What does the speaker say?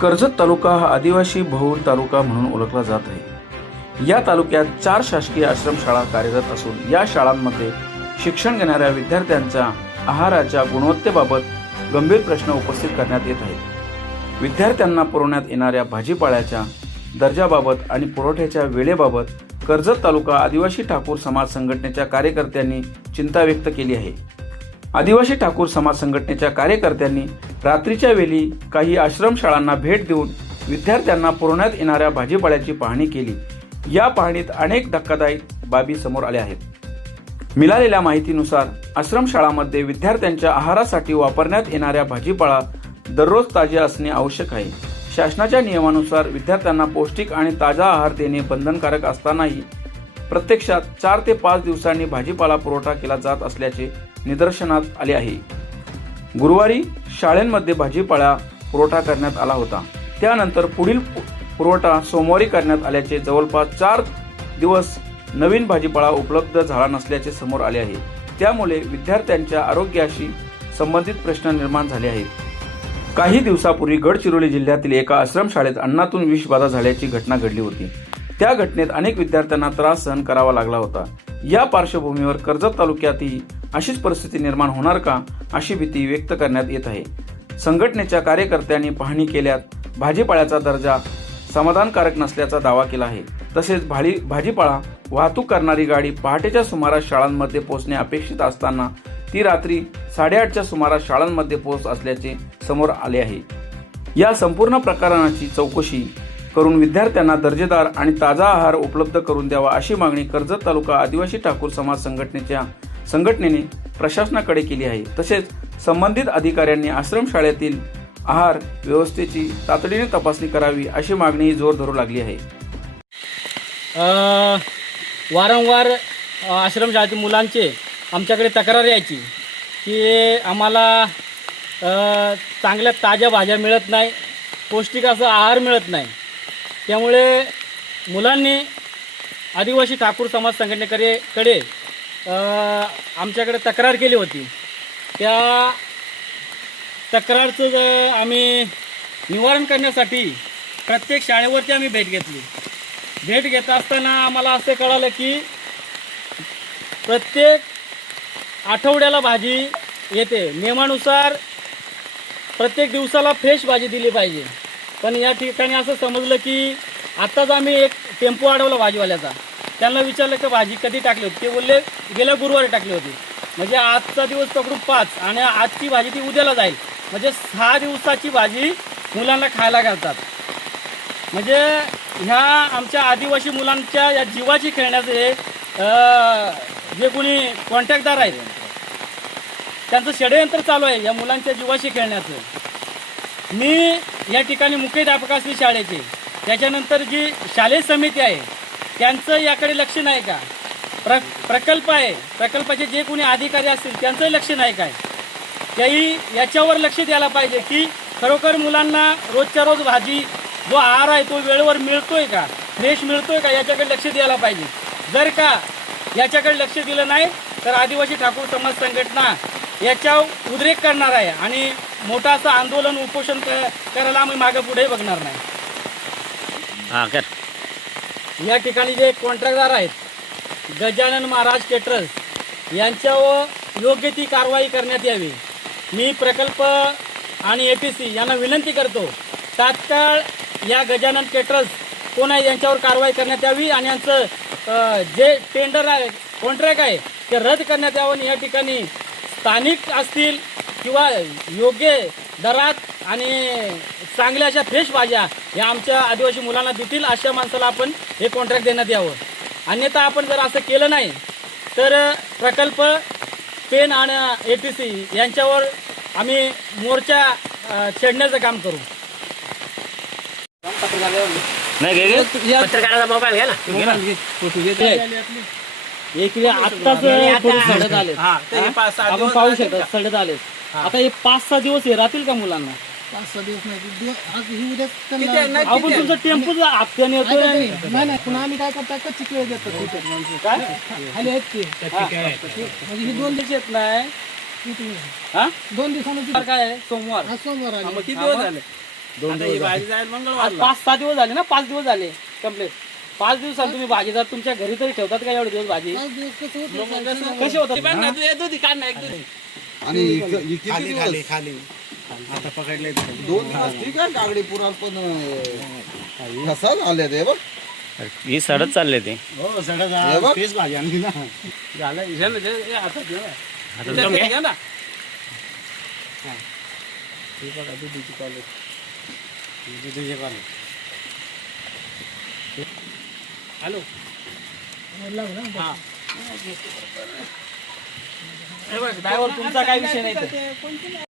कर्जत तालुका हा आदिवासी बहुल तालुका म्हणून ओळखला जात आहे। या तालुक्यात 4 शासकीय आश्रमशाळा कार्यरत असून या शाळांमध्ये शिक्षण घेणाऱ्या विद्यार्थ्यांच्या आहाराच्या गुणवत्तेबाबत गंभीर प्रश्न उपस्थित करण्यात येत आहेत। विद्यार्थ्यांना पुरवण्यात येणाऱ्या भाजीपाल्याच्या दर्जाबाबत आणि पुरवठ्याच्या वेळेबाबत कर्जत तालुका आदिवासी ठाकूर समाज संघटनेच्या कार्यकर्त्यांनी चिंता व्यक्त केली आहे। आदिवासी ठाकूर समाज संघटनेच्या कार्यकर्त्यांनी रात्रीच्या वेळी काही आश्रमशाळांना भेट देऊन विद्यार्थ्यांना पुरवण्यात येणाऱ्या भाजीपाल्याची पाहणी केली। या पाहणीत अनेक धक्कादायक बाबी समोर आल्या आहेत। मिळालेल्या माहितीनुसार आश्रमशाळांमध्ये विद्यार्थ्यांच्या आहारासाठी वापरण्यात येणाऱ्या भाजीपाला दररोज ताजे असणे आवश्यक आहे। शासनाच्या नियमानुसार विद्यार्थ्यांना पौष्टिक आणि ताजा आहार देणे बंधनकारक असतानाही प्रत्यक्षात 4 ते 5 दिवसांनी भाजीपाला पुरवठा केला जात असल्याचे निदर्शनास आले आहे। गुरुवारी शाळांमध्ये भाजीपाला पुरवठा करण्यात आला होता। त्यानंतर पुढील पुरवठा सोमवारी करण्यात आल्याचे जवळपास 4 दिवस नवीन भाजीपाला उपलब्ध झाला नसल्याचे समोर आले आहे। त्यामुळे विद्यार्थ्यांच्या आरोग्याशी संबंधित प्रश्न निर्माण झाले आहेत। काही दिवसापूर्वी गडचिरोली जिल्ह्यातील एका आश्रमशाळेत अन्नातून विषबाधा झाल्याची घटना घडली होती। त्या घटनेत अनेक विद्यार्थ्यांना त्रास सहन करावा लागला होता। या पार्श्वभूमीवर कर्जत तालुक्यातही अशीच परिस्थिती निर्माण होणार का अशी भीती व्यक्त करण्यात येत आहे। संघटनेच्या कार्यकर्त्यांनी पाहणी केल्यात भाजीपाल्याचा दर्जा समाधानकारक नसल्याचा दावा केला आहे। तसेच भाजीपाला वाहतूक करणारी गाडी पहाटेच्या सुमारास शाळांमध्ये पोहोचणे अपेक्षित असताना ती रात्री 8:30च्या सुमारास शाळांमध्ये पोहोच असल्याचे समोर आले आहे। या संपूर्ण प्रकरणाची चौकशी करून विद्यार्थ्यांना दर्जेदार आणि ताजा आहार उपलब्ध करून द्यावा अशी मागणी कर्जत तालुका आदिवासी ठाकूर समाज संघटनेने प्रशासनाकडे केली आहे। तसेच संबंधित अधिकाऱ्यांनी आश्रमशाळेतील आहार व्यवस्थेची तातडीने तपासणी करावी अशी मागणी जोर धरू लागली आहे। वारंवार आश्रमशाळेतील मुलांचे आमच्याकडे तक्रार यायची की आम्हाला चांगल्या ताज्या भाज्या मिळत नाही, पौष्टिक असा आहार मिळत नाही। त्यामुळे मुलांनी आदिवासी ठाकूर समाज संघटनेकडे आमच्याकडे तक्रार केली होती। त्या तक्रारचं आम्ही निवारण करण्यासाठी प्रत्येक शाळेवरती आम्ही भेट घेतली। भेट घेत असताना आम्हाला असं कळालं की प्रत्येक आठवड्याला भाजी येते, नियमानुसार प्रत्येक दिवसाला फ्रेश भाजी दिली पाहिजे। पण या ठिकाणी असं समजलं की आत्ताच आम्ही एक टेम्पो अडवला भाजीवाल्याचा, त्यांना विचारलं की भाजी कधी टाकली होती, ते बोलले गेल्या गुरुवारी टाकली होती। म्हणजे आजचा दिवस पकडून 5 आणि आजची भाजी ती उद्याला जाईल, म्हणजे 6 दिवसाची भाजी मुलांना खायला घालतात। म्हणजे ह्या आमच्या आदिवासी मुलांच्या या जीवाची खेळण्याचे जे कोणी कॉन्ट्रॅक्टदार आहेत त्यांचं षडयंत्र चालू आहे या मुलांच्या जीवाशी खेळण्याचं। मी या ठिकाणी मुख्याध्यापक असले शाळेचे, त्याच्यानंतर जी शालेय समिती आहे त्यांचं याकडे लक्ष नाही का, प्रकल्प आहे प्रकल्पाचे जे कोणी अधिकारी असतील त्यांचंही लक्ष नाही काय, त्याही याच्यावर लक्ष द्यायला पाहिजे की खरोखर मुलांना रोजच्या रोज भाजी जो आहार आहे तो वेळेवर मिळतोय का, फ्रेश मिळतोय का, याच्याकडे लक्ष द्यायला पाहिजे। जर का याच्याकडे लक्ष दिलं नाही तर आदिवासी ठाकूर समाज संघटना याच्यावर उद्रेक करणार आहे आणि मोठं असं आंदोलन उपोषण करायला आम्ही मागे पुढे बघणार नाही। या ठिकाणी जे कॉन्ट्रॅक्टदार आहेत गजानन महाराज केटरर्स यांच्यावर योग्य ती कारवाई करण्यात यावी। मी प्रकल्प आणि ATC यांना विनंती करतो, तात्काळ या गजानन केटरर्स कोण आहे यांच्यावर कारवाई करण्यात यावी आणि यांचं जे टेंडर आहे कॉन्ट्रॅक्ट आहे ते रद्द करण्यात यावं। या ठिकाणी स्थानिक असतील किंवा योग्य दरात आणि चांगल्या अशा फ्रेश भाज्या या आमच्या आदिवासी मुलांना देतील अशा माणसाला आपण हे कॉन्ट्रॅक्ट देण्यात यावं। अन्यथा आपण जर असं केलं नाही तर प्रकल्प पेन आणि ATC यांच्यावर आम्ही मोर्चा छेडण्याचं काम करू। पत्रकाराचा मोबाईल घ्या ना, एक आत्ताच सडत आले, आपण पाहू शकतो सडत आले। आता हे 5-6 दिवस हे राहतील का मुलांना? 5-6 दिवस नाही, आज ही उद्या आपण तुमचं टेम्पो हप्त्याने येतो नाही पुन्हा आम्ही काय करतो कच्ची केळ देतो काय खाली आहेत की म्हणजे ही 2 दिवस येत नाही, 2 दिवसांची काय आहे सोमवार सोमवार आले। किती दिवस झाले? आज 5-6 दिवस झाले ना, 5 दिवस झाले कंप्लीट. 5 दिवसात तुम्ही भाजी जर तुमच्या घरी तरी ठेवतात का एवढे दिवस भाजी? कसे होतात? आणि किती दिवस खाली आता पकडले 2 दिवस ठीक आहे कागडी पुराण पण कसा झाले ते बघ ही सडत चालले ते. हो हे सगळं बघ. तेच भाजी आणली ना. झालं हे ना, हे हातात घे ना. आता तुम्ही घ्या ना. हा. हे बघा, दुधीची पाले. तुझे पाले. हॅलो. हा. हे बघ, ड्रायव्हर तुमचा काय विषय नाही तर.